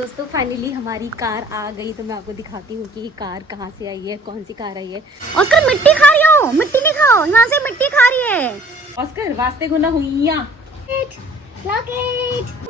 दोस्तों फाइनली हमारी कार आ गई तो मैं आपको दिखाती हूँ कि कार कहाँ से आई है, कौन सी कार आई है। ऑस्कर मिट्टी खा रही हो, मिट्टी नहीं खाओ, यहाँ से मिट्टी खा रही है। ऑस्कर वास्ते गुना हुई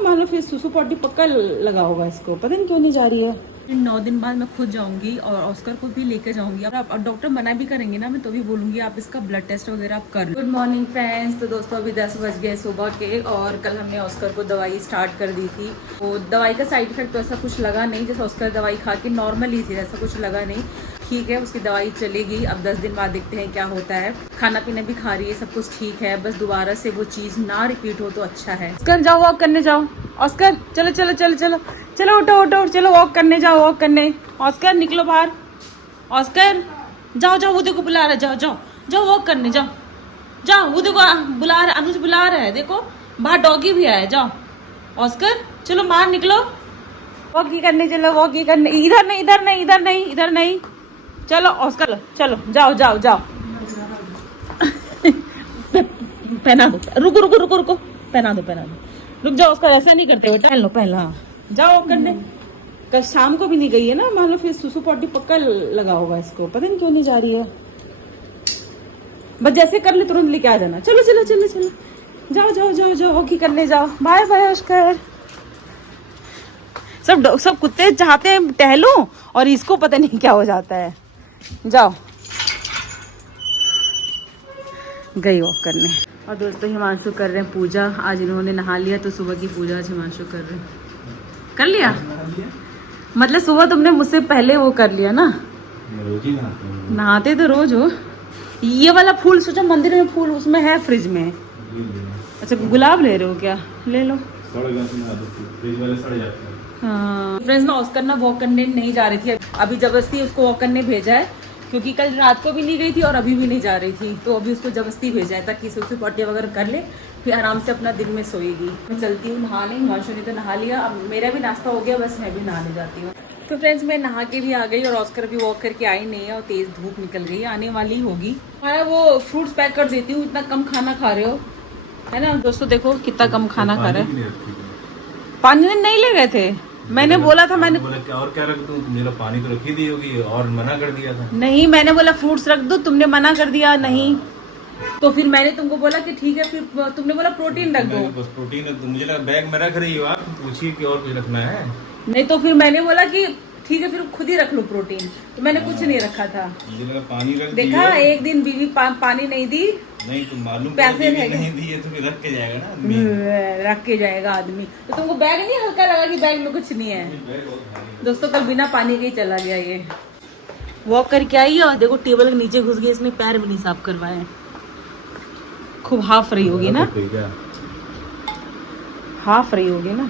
मानो फिर सुसु पॉटी पक्का लगा होगा इसको, पता नहीं क्यों नहीं जा रही है। 9 दिन बाद मैं खुद जाऊंगी और ऑस्कर को भी लेके जाऊंगी। और डॉक्टर मना भी करेंगे ना, मैं तो भी बोलूंगी आप इसका ब्लड टेस्ट वगैरह आप कर लो। Good morning friends. तो दोस्तों अभी 10 बज गए सुबह के और कल हमने ऑस्कर को दवाई स्टार्ट कर दी थी। तो दवाई का साइड इफेक्ट तो ऐसा कुछ लगा नहीं, जैसे ऑस्कर दवाई खा के नॉर्मल ही थी, ऐसा कुछ लगा नहीं, ठीक है। उसकी दवाई चलेगी, अब 10 दिन बाद देखते हैं क्या होता है। खाना पीना भी खा रही है, सब कुछ ठीक है, बस दोबारा से वो चीज़ ना रिपीट हो तो अच्छा है। ऑस्कर जाओ वॉक करने जाओ, ऑस्कर चलो चलो चलो चलो चलो, उठो उठो चलो वॉक करने जाओ, वॉक करने। ऑस्कर निकलो बाहर, ऑस्कर जाओ जाओ, वो देखो बुला रहा है, जाओ जाओ जाओ वॉक करने जाओ जाओ, वो देखो बुला रहा है, अनुज बुला रहा है, देखो बाहर डॉगी भी आया, जाओ ऑस्कर चलो बाहर निकलो, वॉक ही करने चलो, वॉक ही करने। इधर नहीं इधर नहीं इधर नहीं इधर नहीं, चलो ऑस्कर चलो जाओ जाओ जाओ। पहना दो, रुको रुको रुको रुको, पहना दो पहना दो, रुक जाओ ऑस्कर, ऐसा नहीं करते बेटा, पहन लो पहला, जाओ करने। कल शाम को भी नहीं गई है ना, मान लो फिर सुसु पॉटी पक्का लगा होगा इसको, पता नहीं क्यों नहीं जा रही है। बस जैसे कर ले तुरंत लेके आ जाना, चलो चलो चलो चलो, जाओ जाओ जाओ जाओ हॉकी करने जाओ। Bye bye Oscar. सब कुत्ते चाहते हैं टहलो और इसको पता नहीं क्या हो जाता है। जाओ, गई वॉक करने। और दोस्तों हिमांशु कर रहे हैं पूजा, आज इन्होंने नहा लिया तो सुबह की पूजा आज हिमांशु कर रहे हैं। कर लिया मतलब सुबह तुमने मुझसे पहले वो कर लिया ना। रोज ही नहाते तो रोज हो। ये वाला फूल सोचा मंदिर में फूल उसमें है फ्रिज में। अच्छा गुलाब ले रहे हो क्या? ले लो। हाँ फ्रेंड्स ना ऑस्कर ना वॉक करने नहीं जा रही थी, अभी जबरदस्ती उसको वॉक करने भेजा है, क्योंकि कल रात को भी नहीं गई थी और अभी भी नहीं जा रही थी, तो अभी उसको जबरदस्ती भेजा है ताकि सुसु पॉटी वगैरह कर ले, फिर आराम से अपना दिन में सोएगी। मैं चलती हूँ नहाने, हिमांशु ने तो नहा लिया, अब मेरा भी नाश्ता हो गया, बस मैं भी नहाने जाती हूँ। तो फ्रेंड्स मैं नहा के भी आ गई और ऑस्कर अभी वॉक करके आई नहीं है और तेज धूप निकल गई, आने वाली होगी। हमारा वो फ्रूट्स पैक कर देती हूँ, इतना कम खाना खा रहे हो है ना। दोस्तों देखो कितना कम खाना खा रहे हैं। पानी नहीं ले गए थे, मैंने बोला था, मैंने बोला क्या और क्या रख दूं, मेरा पानी तो रखी दी होगी और मना कर दिया था। नहीं मैंने बोला फ्रूट्स रख दो, तुमने मना कर दिया नहीं, तो फिर मैंने तुमको बोला कि ठीक है, फिर तुमने बोला प्रोटीन रख दो। बस प्रोटीन है, तो मुझे लगा बैग में रख रही हो आप, पूछिए कि और कुछ रखना है। नहीं तो फिर मैंने बोला कि ठीक है फिर खुद ही रख लो प्रोटीन, तो मैंने कुछ नहीं रखा था। मुझे लगा पानी रख देखा एक दिन बीवी पानी नहीं दी, नहीं तो मालूम पैसे नहीं दिए तो फिर रख के जाएगा ना आदमी। रख के जाएगा आदमी। तो तुमको बैग नहीं हल्का लगा कि बैग में कुछ नहीं है। दोस्तों कल बिना पानी के ही चला गया ये। वॉक करके आई और देखो टेबल के नीचे घुस गई, इसने पैर भी नहीं साफ करवाए, खूब हाफ रही होगी ना, हाफ रही होगी ना।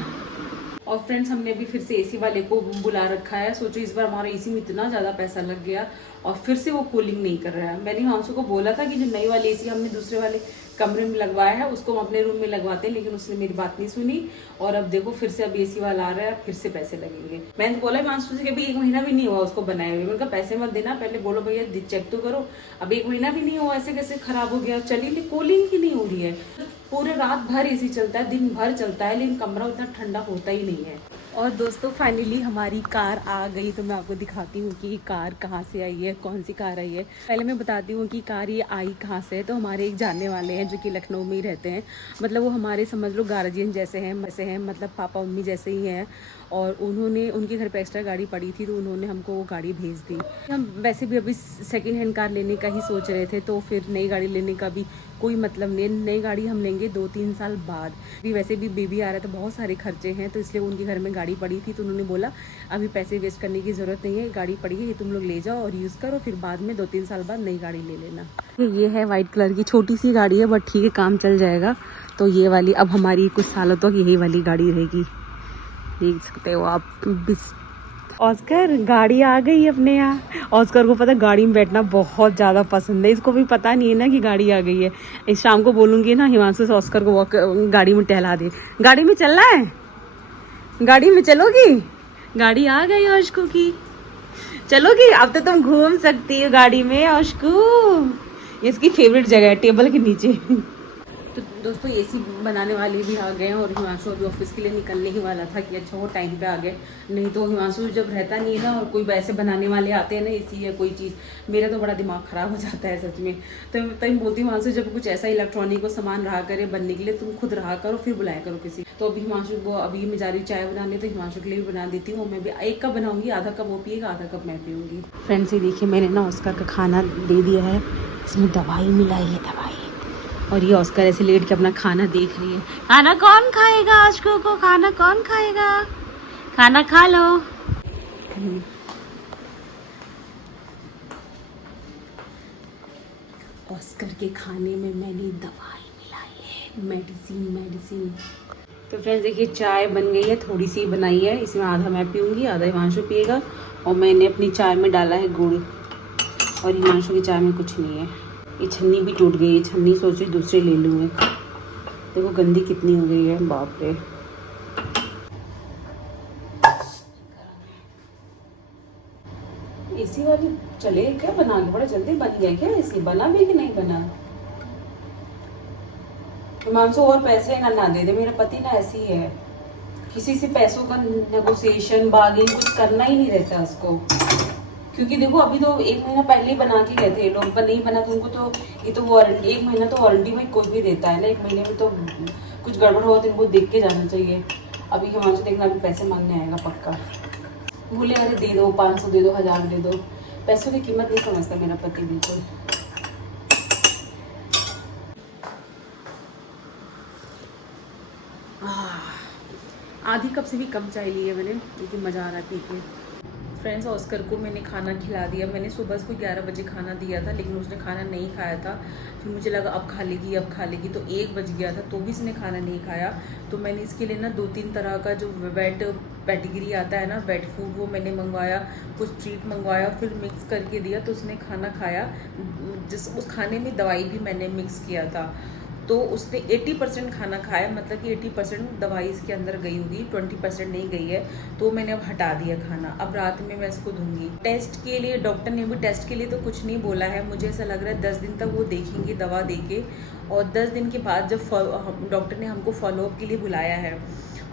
और फ्रेंड्स हमने भी फिर से एसी वाले को बुला रखा है, सोचो इस बार हमारा एसी में इतना ज़्यादा पैसा लग गया और फिर से वो कूलिंग नहीं कर रहा है। मैंने हिमांशु को बोला था कि जो नई वाली एसी हमने दूसरे वाले कमरे में लगवाया है उसको हम अपने रूम में लगवाते हैं, लेकिन उसने मेरी बात नहीं सुनी और अब देखो फिर से अब एसी वाला आ रहा है, फिर से पैसे लगेंगे। मैंने तो बोला हिमांशु से कि अभी 1 महीना भी नहीं हुआ उसको बनाए हुए, मैंने कहा पैसे मत देना, पहले बोलो भैया चेक तो करो, अब 1 महीना भी नहीं हुआ, ऐसे कैसे खराब हो गया। चलिए कूलिंग ही नहीं हो रही है, पूरे रात भर एसी चलता है, दिन भर चलता है, लेकिन कमरा उतना ठंडा होता ही नहीं है। और दोस्तों फाइनली हमारी कार आ गई तो मैं आपको दिखाती हूँ कि कार कहाँ से आई है, कौन सी कार आई है। पहले मैं बताती हूँ कि कार ये आई कहाँ से है। तो हमारे एक जानने वाले हैं जो कि लखनऊ में ही रहते हैं, मतलब वो हमारे समझ लो गार्जियन जैसे हैं, मतलब पापा मम्मी जैसे ही हैं, और उन्होंने उनके घर पे एक्स्ट्रा गाड़ी पड़ी थी तो उन्होंने हमको वो गाड़ी भेज दी। हम वैसे भी अभी सेकेंड हैंड कार लेने का ही सोच रहे थे, तो फिर नई गाड़ी लेने का भी कोई मतलब नहीं, नई गाड़ी हम लेंगे 2-3 साल बाद। भी वैसे भी बेबी आ रहा है तो बहुत सारे खर्चे हैं, तो इसलिए उनके घर में गाड़ी पड़ी थी तो उन्होंने बोला अभी पैसे वेस्ट करने की ज़रूरत नहीं है, गाड़ी पड़ी है ये तुम लोग ले जाओ और यूज़ करो, फिर बाद में 2-3 साल बाद नई गाड़ी ले लेना। ये है वाइट कलर की छोटी सी गाड़ी है, बट ठीक है काम चल जाएगा। तो ये वाली अब हमारी कुछ सालों तक यही वाली गाड़ी रहेगी, देख सकते हो आप। ऑस्कर गाड़ी आ गई अपने यहाँ। ऑस्कर को पता गाड़ी में बैठना बहुत ज़्यादा पसंद है, इसको भी पता नहीं है ना कि गाड़ी आ गई है। इस शाम को बोलूँगी ना हिमांशु से ऑस्कर को वॉक गाड़ी में टहला दे। गाड़ी में चलना है, गाड़ी में चलोगी? गाड़ी आ गई ऑस्कू की, चलोगी? अब तो तुम घूम सकती हो गाड़ी में ऑस्कू, इसकी फेवरेट जगह है टेबल के नीचे। तो दोस्तों एसी बनाने वाले भी आ गए हैं और हिमांशु अभी ऑफिस के लिए निकलने ही वाला था कि अच्छा वो टाइम पे आ गए। नहीं तो हिमांशु जब रहता नहीं है ना और कोई वैसे बनाने वाले आते हैं ना एसी या कोई चीज़, मेरा तो बड़ा दिमाग ख़राब हो जाता है सच में। तो तभी बोलती हूँ हिमांशु जब कुछ ऐसा इलेक्ट्रॉनिक को सामान रहा करे बनने के लिए तुम खुद रहा करो फिर बुलाया करो किसी। तो अभी हिमांशु को अभी मैं जा रही चाय बनाने, तो हिमांशु के लिए भी बना देती हूँ। मैं भी एक कप बनाऊँगी, आधा कप वो पिएगा, आधा कप मैं पीऊँगी। फ्रेंड्स ये देखिए मैंने ना ऑस्कर का खाना दे दिया है, इसमें दवाई मिलाई है दवाई। और ये ऑस्कर ऐसे लेट के अपना खाना देख रही है। खाना कौन खाएगा ऑस्कर को, खाना कौन खाएगा, खाना खा लो। ऑस्कर के खाने में मैंने दवाई मिलाई है, मेडिसिन। तो फ्रेंड्स देखिए चाय बन गई है, थोड़ी सी बनाई है, इसमें आधा मैं पीऊँगी, आधा हिमांशु पिएगा। और मैंने अपनी चाय में डाला है गुड़, और हिमांशु की चाय में कुछ नहीं है। ये छन्नी भी टूट गई है, छन्नी सोची दूसरी ले लूँ। देखो गंदी कितनी हो गई है, बाप रे। एसी वाली चले क्या, बना के बड़ा जल्दी बन गया क्या एसी, बना भी कि नहीं बना। हिमांशु और पैसे ना दे दे, मेरा पति ना ऐसी है, किसी से पैसों का नेगोशिएशन बार्गेन कुछ करना ही नहीं रहता उसको। क्योंकि देखो अभी तो 1 महीना पहले ही बना के गए थे लोग, पर नहीं बना तो उनको तो ये तो वारंटी 1 महीना तो वारंटी में कोई भी देता है ना, 1 महीने में तो कुछ गड़बड़ हुआ तो इनको देख के जाना चाहिए। अभी हिमांशु देखना अभी पैसे मांगने आएगा पक्का, बोले अरे दे दो 500 दे दो 1000 दे दो, पैसों की कीमत नहीं समझता मेरा पति बिल्कुल। आधी कप से भी कम चाय ली है मैंने, लेकिन मज़ा आ रहा है पी के। फ्रेंड्स ऑस्कर को मैंने खाना खिला दिया, मैंने सुबह उसको 11 बजे खाना दिया था, लेकिन उसने खाना नहीं खाया था। फिर मुझे लगा अब खा लेगी, तो 1 बज गया था तो भी इसने खाना नहीं खाया। तो मैंने इसके लिए ना 2-3 तरह का जो वेट पेडिग्री आता है ना, वेट फूड, वो मैंने मंगवाया, कुछ ट्रीट मंगवाया, फिर मिक्स करके दिया तो उसने खाना खाया। उस खाने में दवाई भी मैंने मिक्स किया था, तो उसने 80% खाना खाया, मतलब कि 80% दवाई इसके अंदर गई होगी, 20% नहीं गई है। तो मैंने अब हटा दिया खाना, अब रात में मैं इसको दूंगी। टेस्ट के लिए डॉक्टर ने भी टेस्ट के लिए तो कुछ नहीं बोला है, मुझे ऐसा लग रहा है 10 दिन तक वो देखेंगे दवा देके, और 10 दिन के बाद जब डॉक्टर ने हमको फॉलोअप के लिए बुलाया है,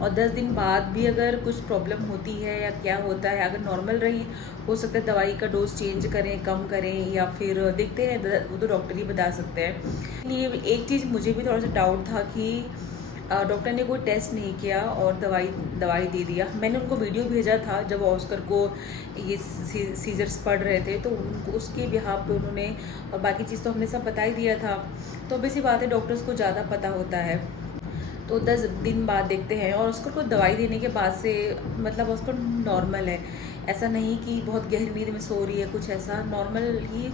और 10 दिन बाद भी अगर कुछ प्रॉब्लम होती है या क्या होता है, अगर नॉर्मल रही हो सकता है दवाई का डोज चेंज करें, कम करें, या फिर देखते हैं, वो तो डॉक्टर ही बता सकते हैं। ये एक चीज़ मुझे भी थोड़ा सा डाउट था कि डॉक्टर ने कोई टेस्ट नहीं किया और दवाई दे दिया। मैंने उनको वीडियो भेजा था जब ऑस्कर को ये सीजर्स पड़ रहे थे, तो उनको उसके बिहाफ पे उन्होंने, और बाकी चीज़ तो हमने सब बता ही दिया था। तो अब ऐसी बात है डॉक्टर्स को ज़्यादा पता होता है। तो 10 दिन बाद देखते हैं, और उसको कोई दवाई देने के बाद से मतलब उसको नॉर्मल है, ऐसा नहीं कि बहुत गहरी नींद में सो रही है, कुछ ऐसा नॉर्मल ही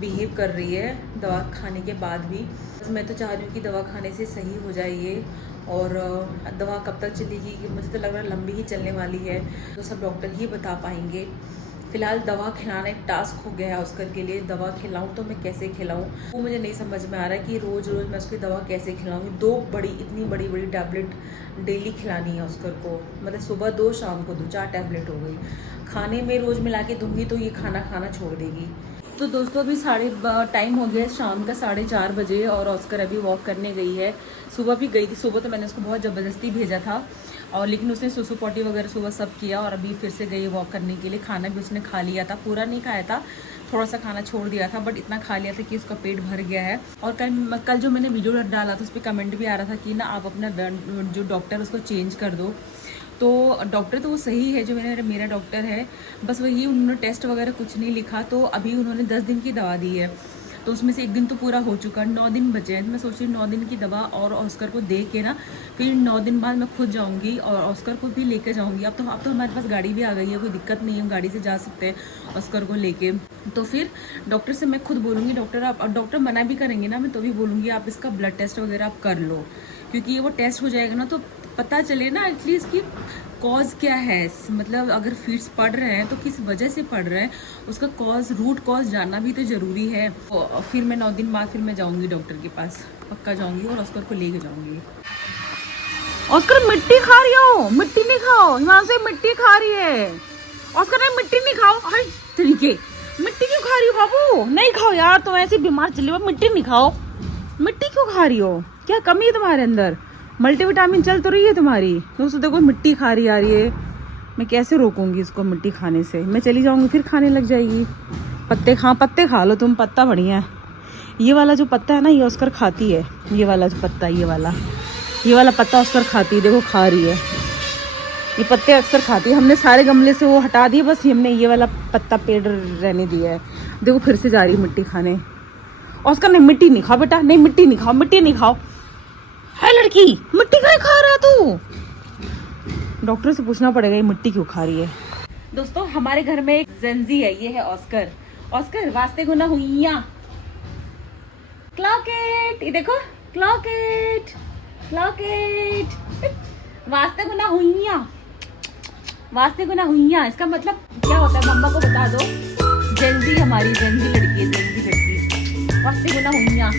बिहेव कर रही है दवा खाने के बाद भी। मैं तो चाह रही हूँ कि दवा खाने से सही हो जाए ये, और दवा कब तक चलेगी, कि मुझे तो लग रहा है लंबी ही चलने वाली है, तो सब डॉक्टर ही बता पाएंगे। फिलहाल दवा खिलाना एक टास्क हो गया है ऑस्कर के लिए, दवा खिलाऊं तो मैं कैसे खिलाऊं वो मुझे नहीं समझ में आ रहा है कि रोज़ मैं उसकी दवा कैसे खिलाऊंगी। 2 इतनी बड़ी टैबलेट डेली खिलानी है ऑस्कर को, मतलब सुबह 2 शाम को 2, 4 टैबलेट हो गई। खाने में रोज़ मिला के दूंगी तो ये खाना छोड़ देगी। तो दोस्तों अभी टाइम हो गया शाम का 4:30 बजे, और ऑस्कर अभी वॉक करने गई है। सुबह भी गई थी, सुबह तो मैंने उसको बहुत ज़बरदस्ती भेजा था, और लेकिन उसने सुसु पोटी वगैरह सुबह सब किया, और अभी फिर से गई वॉक करने के लिए। खाना भी उसने खा लिया था, पूरा नहीं खाया था, थोड़ा सा खाना छोड़ दिया था, बट इतना खा लिया था कि उसका पेट भर गया है। और कल जो मैंने वीडियो डाला था उस पर कमेंट भी आ रहा था कि ना आप अपना जो डॉक्टर उसको चेंज कर दो। तो डॉक्टर तो वो सही है जो मेरा डॉक्टर है, बस वही उन्होंने टेस्ट वगैरह कुछ नहीं लिखा। तो अभी उन्होंने 10 दिन की दवा दी है, तो उसमें से 1 दिन तो पूरा हो चुका, 9 दिन बचे हैं। मैं सोच रही हूँ 9 दिन की दवा और ऑस्कर को दे के ना, फिर 9 दिन बाद मैं खुद जाऊँगी और ऑस्कर को भी लेके जाऊँगी। अब तो हमारे पास गाड़ी भी आ गई है, कोई दिक्कत नहीं है, गाड़ी से जा सकते हैं ऑस्कर को लेके। तो फिर डॉक्टर से मैं खुद बोलूँगी, डॉक्टर मना भी करेंगे ना, मैं तो भी बोलूँगी आप इसका ब्लड टेस्ट वगैरह आप कर लो, क्योंकि ये वो टेस्ट हो जाएगा ना तो पता चले ना एटलीस्ट कि कॉज क्या है, मतलब अगर फीड्स पड़ रहे हैं तो किस वजह से पड़ रहे हैं, उसका रूट कॉज जानना भी तो ज़रूरी है। और फिर मैं 9 दिन बाद फिर मैं जाऊंगी डॉक्टर के पास, पक्का जाऊंगी और ऑस्कर को लेके जाऊंगी। ऑस्कर मिट्टी खा रही हो, मिट्टी नहीं खाओ, यहाँ से मिट्टी खा रही है। ऑस्कर ने मिट्टी नहीं खाओ, हर तरीके मिट्टी क्यों खा रही हो बाबू, नहीं खाओ यार, तुम ऐसे बीमार चले हुए, मिट्टी नहीं खाओ, मिट्टी क्यों खा रही हो? क्या कमी है तुम्हारे अंदर? मल्टीविटामिन चल तो रही है तुम्हारी, दोस्तों देखो मिट्टी खा रही आ रही है। मैं कैसे रोकूंगी इसको मिट्टी खाने से? मैं चली जाऊंगी फिर खाने लग जाएगी। पत्ते खा लो तुम, पत्ता बढ़िया है। ये वाला जो पत्ता है ना, ये ऑस्कर खाती है। ये वाला जो पत्ता, ये वाला पत्ता ऑस्कर खाती है, देखो खा रही है। ये पत्ते अक्सर खाती है। हमने सारे गमले से वो हटा दिए, बस हमने ये वाला पत्ता पेड़ रहने दिया है। देखो फिर से जा रही है मिट्टी खाने। ऑस्कर नहीं, मिट्टी नहीं खाओ बेटा, नहीं मिट्टी नहीं खाओ, मिट्टी नहीं खाओ। है लड़की, मिट्टी क्यों खा रहा तू? डॉक्टर से पूछना पड़ेगा ये मिट्टी क्यों खा रही है। दोस्तों हमारे घर में एक जेंजी है, ये है ऑस्कर। ऑस्कर वास्ते गुना हुईया, क्लॉकेट, ये देखो क्लॉकेट वास्ते गुना हुईया, वास्ते गुना हुईया। इसका मतलब क्या होता है मम्मा को बता दो। जेंजी हमारी जेंजी लड़की है, जेंजी लड़की। वास्ते गुना हुईया।